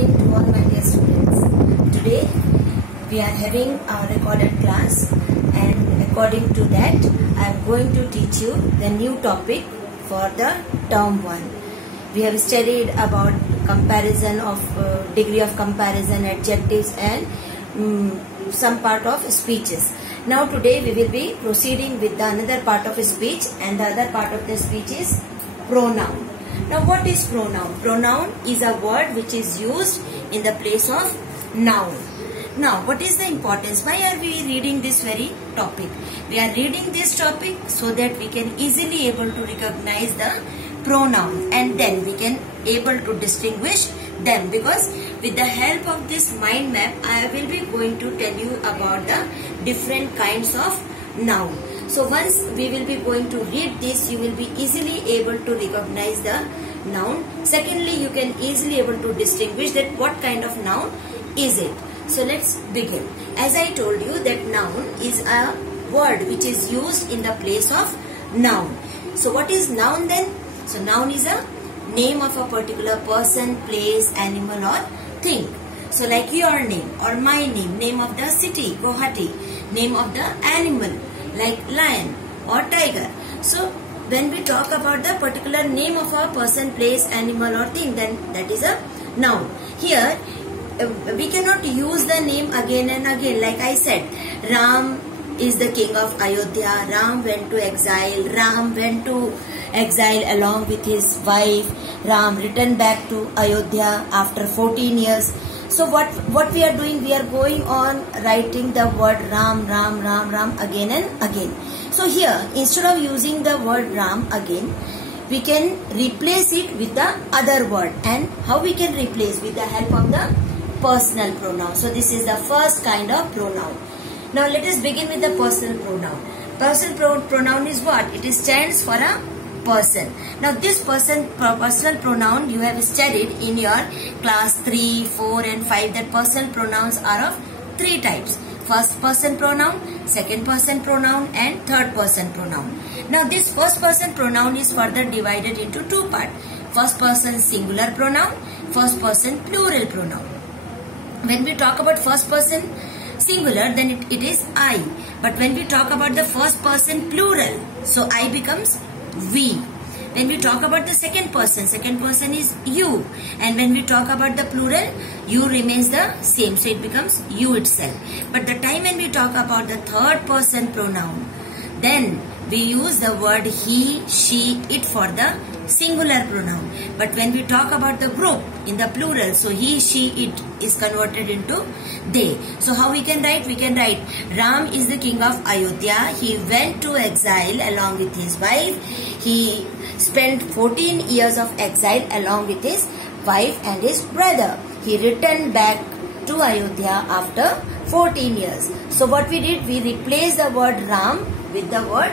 morning to all my dear students. Today we are having our recorded class, and according to that I am going to teach you the new topic for the term 1. We have studied about comparison of degree of comparison, adjectives and some part of speeches. Now today we will be proceeding with the another part of speech, and the other part of the speech is pronoun. Now what is pronoun? Pronoun is a word which is used in the place of noun. Now what is the importance? Why are we reading this very topic? We are reading this topic so that we can easily able to recognize the pronouns, and then we can able to distinguish them, because with the help of this mind map I will be going to tell you about the different kinds of noun. So once we will be going to read this, you will be easily able to recognize the noun. Secondly, you can easily able to distinguish that what kind of noun is it. So let's begin. As I told you that noun is a word which is used in the place of noun. So what is noun then? So noun is a name of a particular person, place, animal or thing. So like your name or my name, name of the city, Guwahati, name of the animal like lion or tiger. So when we talk about the particular name of a person, place, animal or thing, then that is a noun. Here we cannot use the name again and again. Like I said, Ram is the king of Ayodhya. Ram went to exile. Ram went to exile along with his wife. Ram returned back to Ayodhya after 14 years. So what we are doing, we are going on writing the word Ram, Ram, Ram, Ram again and again. So here, instead of using the word Ram again, we can replace it with the other word. And how we can replace? With the help of the personal pronoun. So this is the first kind of pronoun. Now let us begin with the personal pronoun. Personal pronoun is what? It stands for a person. Now this personal pronoun you have studied in your class 3, 4 and 5, that personal pronouns are of 3 types. First person pronoun, second person pronoun and third person pronoun. Now this first person pronoun is further divided into 2 parts. First person singular pronoun, first person plural pronoun. When we talk about first person singular, then it is I. But when we talk about the first person plural, so I becomes we. When we talk about the second person is you. And when we talk about the plural, you remains the same. So it becomes you itself. But the time when we talk about the third person pronoun, then we use the word he, she, it for the singular pronoun. But when we talk about the group in the plural, so he, she, it is converted into they. So how we can write? We can write Ram is the king of Ayodhya. He went to exile along with his wife. He spent 14 years of exile along with his wife and his brother. He returned back to Ayodhya after 14 years. So what we did? We replaced the word Ram with the word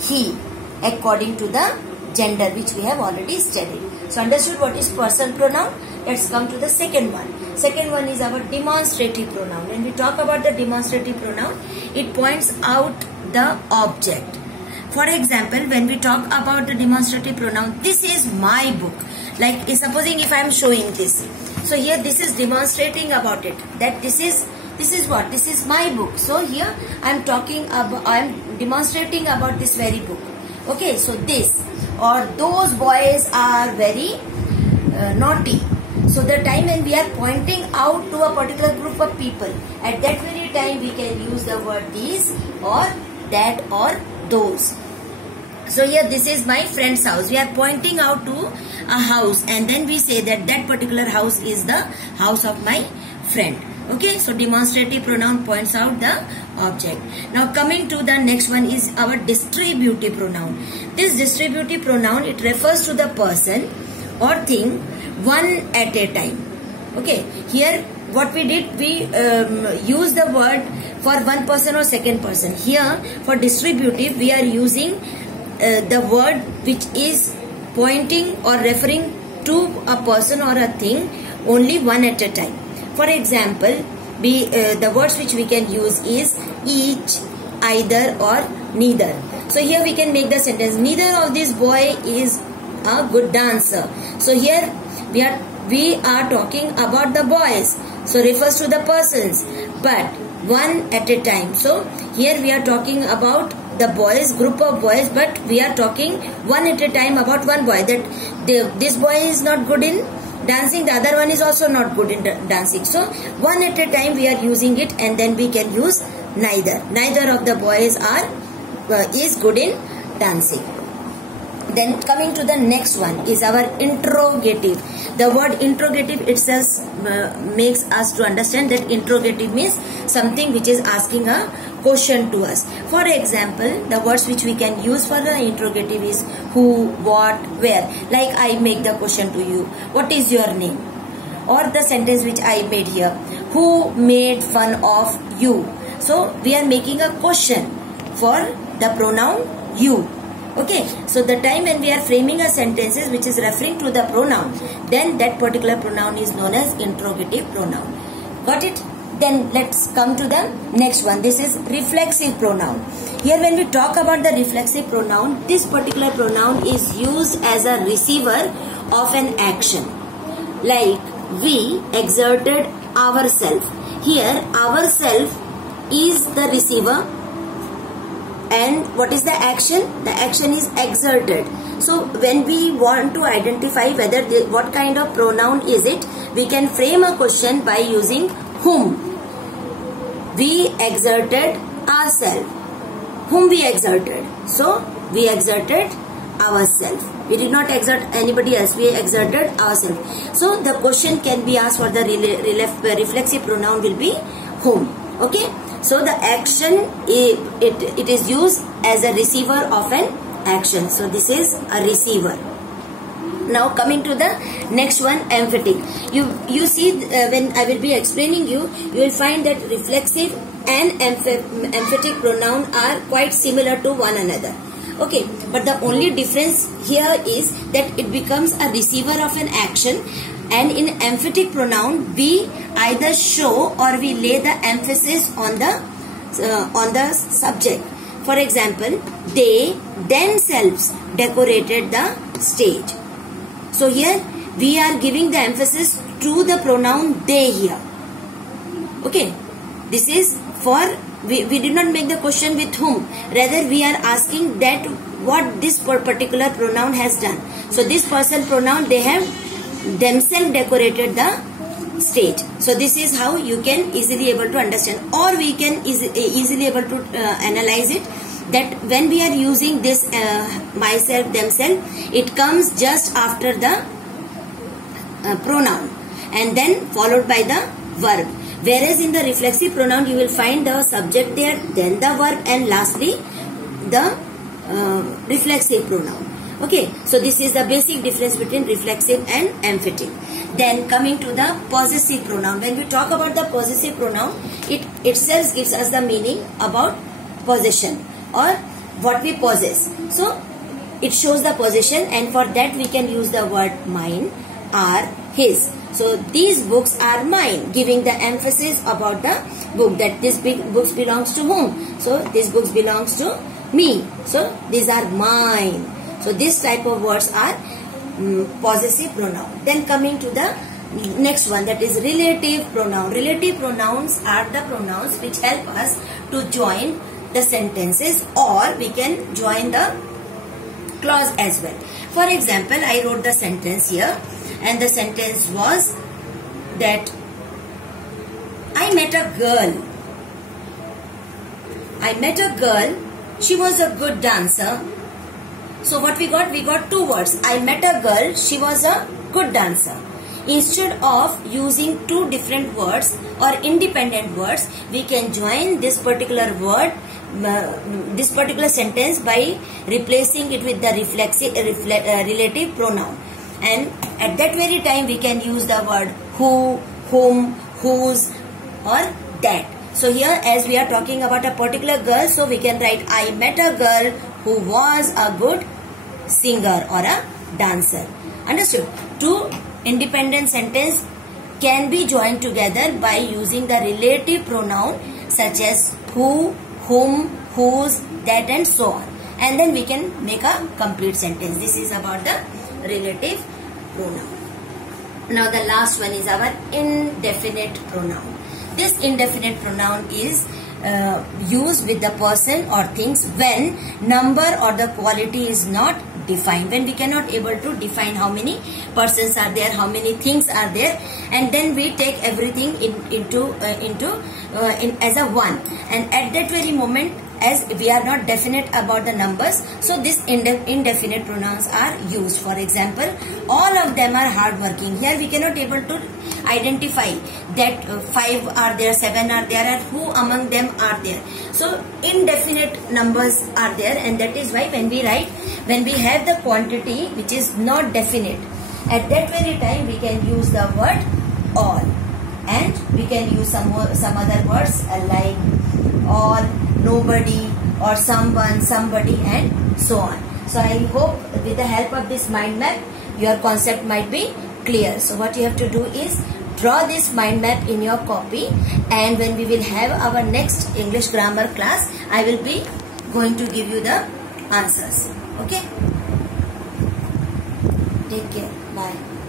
he according to the gender which we have already studied. So understood what is personal pronoun? Let's come to the second one. Second one is our demonstrative pronoun. When we talk about the demonstrative pronoun, it points out the object. For example, when we talk about the demonstrative pronoun, this is my book. Like supposing if I am showing this. So here this is demonstrating about it. That this is what? This is my book. So here I am demonstrating about this very book. Okay, so this or those boys are very naughty. So the time when we are pointing out to a particular group of people, at that very time we can use the word these or that or those. So here this is my friend's house. We are pointing out to a house, and then we say that that particular house is the house of my friend. Okay, so demonstrative pronoun points out the object. Now coming to the next one is our distributive pronoun. This distributive pronoun, it refers to the person or thing one at a time. Okay, here what we did, we use the word for one person or second person. Here for distributive we are using the word which is pointing or referring to a person or a thing only one at a time. For example, the words which we can use is each, either or neither. So here we can make the sentence, neither of this boy is a good dancer. So here we are we are talking about the boys, so refers to the persons, but one at a time. So here we are talking about the boys, group of boys, but we are talking one at a time about one boy, that this boy is not good in dancing, the other one is also not good in dancing. So one at a time we are using it, and then we can use neither of the boys is good in dancing. Then coming to the next one is our interrogative. The word interrogative itself makes us to understand that interrogative means something which is asking a question to us. For example, the words which we can use for the interrogative is who, what, where. Like I make the question to you, what is your name? Or the sentence which I made here, who made fun of you? So we are making a question for the pronoun you. Okay, so the time when we are framing a sentences which is referring to the pronoun, then that particular pronoun is known as interrogative pronoun. Got it? Then let's come to the next one. This is reflexive pronoun. Here when we talk about the reflexive pronoun, this particular pronoun is used as a receiver of an action. Like we exerted ourselves. Here ourselves is the receiver. And what is the action? The action is exerted. So when we want to identify whether what kind of pronoun is it, we can frame a question by using whom. We exerted ourselves. Whom we exerted? So we exerted ourselves. We did not exert anybody else. We exerted ourselves. So the question can be asked for the reflexive pronoun will be whom. Okay. So the action, it is used as a receiver of an action. So this is a receiver. Now coming to the next one, emphatic. You see when I will be explaining you will find that reflexive and emphatic pronoun are quite similar to one another. Okay, but the only difference here is that it becomes a receiver of an action. And in emphatic pronoun, we either show or we lay the emphasis on the subject. For example, they themselves decorated the stage. So here we are giving the emphasis to the pronoun they here. Okay, this is for we did not make the question with whom. Rather, we are asking that what this particular pronoun has done. So this person pronoun, they have themselves decorated the stage. So this is how you can easily able to understand, or we can easily able to analyze it, that when we are using this myself, themselves, it comes just after the pronoun and then followed by the verb. Whereas in the reflexive pronoun you will find the subject there, then the verb, and lastly the reflexive pronoun. Okay, so this is the basic difference between reflexive and emphatic. Then coming to the possessive pronoun. When we talk about the possessive pronoun, it itself gives us the meaning about possession or what we possess. So it shows the possession, and for that we can use the word mine, our, his. So these books are mine, giving the emphasis about the book, that this books belongs to whom. So these books belongs to me. So these are mine. So this type of words are possessive pronoun. Then coming to the next one, that is relative pronoun. Relative pronouns are the pronouns which help us to join the sentences, or we can join the clause as well. For example, I wrote the sentence here, and the sentence was that I met a girl. I met a girl. She was a good dancer. So what we got? We got two words. I met a girl. She was a good dancer. Instead of using two different words or independent words, we can join this particular word, this particular sentence by replacing it with the relative pronoun. And at that very time, we can use the word who, whom, whose, or that. So here, as we are talking about a particular girl, so we can write I met a girl who was a good singer or a dancer. Understood? Two independent sentences can be joined together by using the relative pronoun such as who, whom, whose, that, and so on. And then we can make a complete sentence. This is about the relative pronoun. Now the last one is our indefinite pronoun. This indefinite pronoun is used with the person or things when number or the quality is not defined, when we cannot able to define how many persons are there, how many things are there, and then we take everything into as a one, and at that very moment, as we are not definite about the numbers, so this indefinite pronouns are used. For example, all of them are hard working. Here we cannot able to identify that 5 are there, 7 are there, and who among them are there. So indefinite numbers are there, and that is why when we write, when we have the quantity which is not definite, at that very time we can use the word all, and we can use some other words like all, nobody, or someone, somebody, and so on. So I hope with the help of this mind map your concept might be clear. So what you have to do is draw this mind map in your copy, and when we will have our next English grammar class, I will be going to give you the answers. Okay? Take care. Bye.